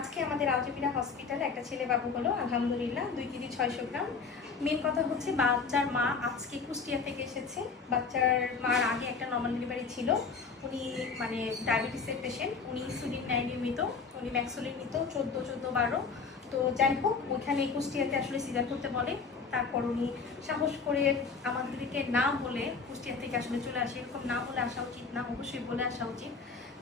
আজকে আমাদের আলজেপিরা হসপিটালে একটা ছেলে বাবু হলো, আলহামদুলিল্লাহ 2 কেজি 600 গ্রাম। মেন কথা হচ্ছে বাচ্চার মা আজকে কুষ্টিয়া থেকে এসেছে। বাচ্চার মার আগে একটা নর্মাল ডেলিভারি ছিল। উনি মানে ডায়াবেটিসের পেশেন্ট, উনি ইনসুলিন নেয় নিয়মিত, উনি ম্যাক্সুলিন নিত 14-14-12। তো যাই হোক, ওইখানে কুষ্টিয়াতে আসলে সিজার করতে বলে। তারপর উনি সাহস করে আমাদেরকে না বলে কুষ্টিয়া থেকে আসলে চলে আসে। এরকম না বলে আসা উচিত না, অবশ্যই বলে আসা উচিত।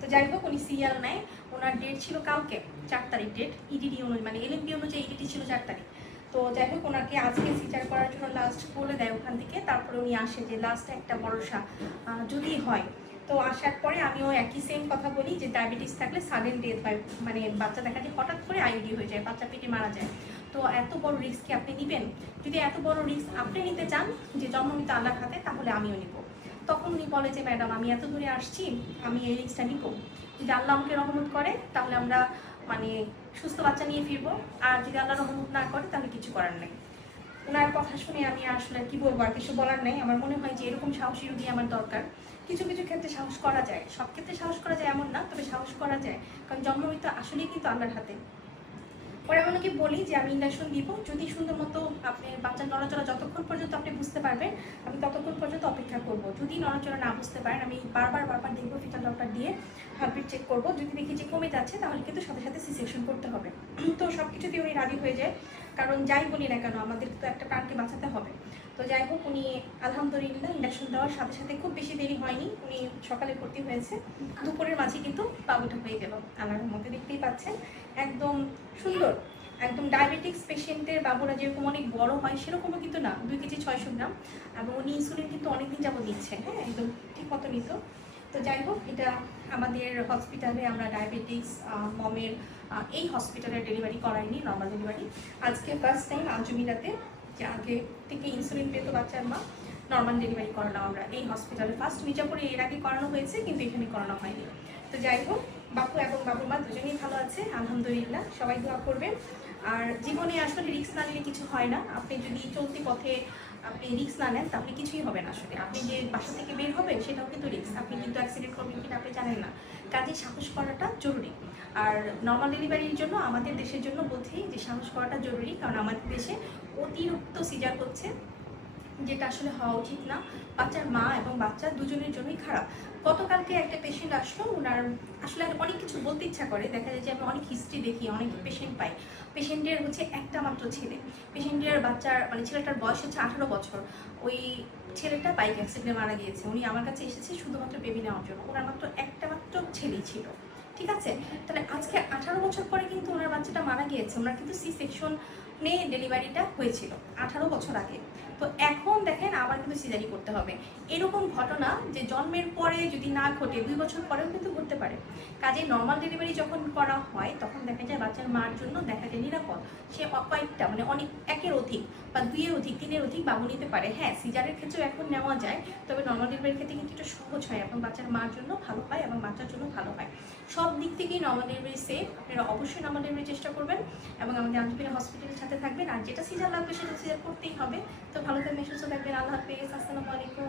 তো যাই হোক, উনি সিরিয়াল নেয়। ওনার ডেট ছিল কালকে 4 তারিখ ডেট, ইডিডি অনুযায়ী মানে এলএমপি অনুযায়ী ইডিডি ছিল 4 তারিখ। তো যাই হোক, ওনাকে আজকে সিজার করার জন্য লাস্ট বলে দেয় ওখান থেকে। তারপরে উনি আসে যে লাস্ট একটা ভরসা যদি হয়। তো আসার পরে আমিও একই সেম কথা বলি যে ডায়াবেটিস থাকলে সাডেন ডেথ হয়, মানে বাচ্চা দেখা যায় হঠাৎ করে আইডি হয়ে যায়, বাচ্চা পেটে মারা যায়। তো এত বড় রিস্ক কি আপনি নেবেন? যদি এত বড় রিস্ক আপনি নিতে চান যে জন্মমৃত্যু আল্লাহর হাতে, তাহলে আমিও নিব। তখন উনি বলে যে ম্যাডাম, আমি এত দূরে আসছি, আমি এই রিস্কটা নিব। যদি আল্লাহ আমাকে রহমত করে তাহলে আমরা মানে সুস্থ বাচ্চা নিয়ে ফিরবো, আর যদি আল্লাহ রহমত না করে তাহলে কিছু করার নেই। ওনার কথা শুনে আমি আসলে কি বলবো, আর কিছু বলার নেই। আমার মনে হয় যে এরকম সাহসী রুগী আমার দরকার। কিছু কিছু ক্ষেত্রে সাহস করা যায়, সব ক্ষেত্রে সাহস করা যায় এমন না, তবে সাহস করা যায়, কারণ জন্মমৃত্যু আসলেই কিন্তু আল্লাহর হাতে। পরে আমি ওনাকে বলি যে আমি ইঞ্জেকশন দিব, যদি সুন্দর মতো আপনি বাচ্চার নড়াচড়া যতক্ষণ পর্যন্ত আপনি বুঝতে পারবেন আমি ততক্ষণ পর্যন্ত অপেক্ষা করব। যদি নড়াচড়া না বুঝতে পারেন আমি বারবার দেখবো, ফিটাল ডক্টর দিয়ে হার্টবিট চেক করব। যদি দেখি যে কমে যাচ্ছে তাহলে কিন্তু সাথে সাথে সি সেকশন করতে হবে। তো সব কিছুতেই উনি রাজি হয়ে যায়, কারণ যাই বলি না কেন আমাদের তো একটা প্রাণকে বাঁচাতে হবে। তো যাই হোক, উনি আলহামদুলিল্লাহ ইঞ্জেকশন দেওয়ার সাথে সাথে খুব বেশি দেরি হয়নি, উনি সকালে ভর্তি হয়েছে, দুপুরের মাঝে কিন্তু বাবুটা হয়ে গেল আল্লাহর মধ্যে। দেখতেই পাচ্ছেন একদম সুন্দর। একদম ডায়াবেটিক্স পেশেন্টের বাবুরা যেরকম অনেক বড় হয় সেরকমও কিন্তু না, 2 কেজি 600 গ্রাম। এবং উনি ইনসুলিন কিন্তু অনেকদিন যাবত দিচ্ছেন, হ্যাঁ একদম ঠিক মতো নিত। তো যাই হোক, এটা আমাদের হসপিটালে আমরা ডায়াবেটিক্স মমের এই হসপিটালে ডেলিভারি করাইনি, নর্মাল ডেলিভারি। আজকে ফার্স্ট টাইম আলজুমিরাতে, যে আগে থেকে ইনসুলিন পেত বাচ্চার মা, নর্মাল ডেলিভারি করালাম আমরা এই হসপিটালে। ফার্স্ট মির্জাপুরে এর আগে করানো হয়েছে, কিন্তু এখানে করানো হয়নি। তো যাই হোক, বাপু এবং বাবুর মা দুজনেই ভালো আছে আলহামদুলিল্লাহ, সবাই দোয়া করবেন। আর জীবনে আসলে রিস্ক না নিলে কিছু হয় না। আপনি যদি চলতি পথে আপনি রিস্ক না নেন তাহলে কিছুই হবে না। আসলে আপনি যে বাসা থেকে বের হবেন সেটাও কিন্তু রিস্ক, আপনি কিন্তু অ্যাক্সিডেন্ট করবেন কিনা আপনি জানেন না। কাজে সাহস করাটা জরুরি। আর নর্মাল ডেলিভারির জন্য আমাদের দেশের জন্য বলছি যে সাহস করাটা জরুরি, কারণ আমাদের দেশে অতিরিক্ত সিজার হচ্ছে, যেটা আসলে হওয়া উচিত না। বাচ্চার মা এবং বাচ্চা দুজনের জন্যই খারাপ। গতকালকে একটা পেশেন্ট আসলো, ওনার আসলে অনেক কিছু বলতে ইচ্ছা করে, দেখা যায় যে আমি অনেক হিস্ট্রি দেখি, অনেক পেশেন্ট পাই। পেশেন্টের হচ্ছে একটা মাত্র ছেলে, পেশেন্টের বাচ্চার মানে ছেলেটার বয়স হচ্ছে 18 বছর। ওই ছেলেটা বাইক অ্যাক্সিডেন্টে মারা গিয়েছে। উনি আমার কাছে এসেছে শুধুমাত্র বেবি নেওয়ার জন্য, ওনার মাত্র একটা মাত্র ছেলেই ছিল। ঠিক আছে, তাহলে আজকে 18 বছর পরে কিন্তু ওনার বাচ্চাটা মারা গিয়েছে। ওনার কিন্তু সি সেকশন নিয়ে ডেলিভারিটা হয়েছিল 18 বছর আগে। তো এখন দেখেন আবার কিন্তু সিজারি করতে হবে। এরকম ঘটনা যে জন্মের পরে যদি না ঘটে 2 বছর পরেও কিন্তু ঘটতে পারে। কাজে নর্মাল ডেলিভারি যখন করা হয় তখন দেখা যায় বাচ্চার মার জন্য দেখা যায় নিরাপদ। সে কয়েকটা মানে অনেক একের অধিক বা 2-এর অধিক 3-এর অধিক বাবু নিতে পারে। হ্যাঁ, সিজারের ক্ষেত্রেও এখন নেওয়া যায়, তবে নর্মাল ডেলিভারির ক্ষেত্রে কিন্তু একটু সহজ হয় এবং বাচ্চার মার জন্য ভালো হয় এবং বাচ্চার জন্য ভালো হয়। সব দিক থেকেই নর্মাল ডেলিভারি সেফ। আপনারা অবশ্যই নর্মাল ডেলিভারি চেষ্টা করবেন এবং আমাদের আলজেপিরা হসপিটালের সাথে থাকবেন। আর যেটা সিজার লাগবে সেটা সিজার করতেই হবে। তো ভালো থাকবেন, সুস্থ থাকবেন। আল্লাহ হাফেজ, আসসালামু আলাইকুম।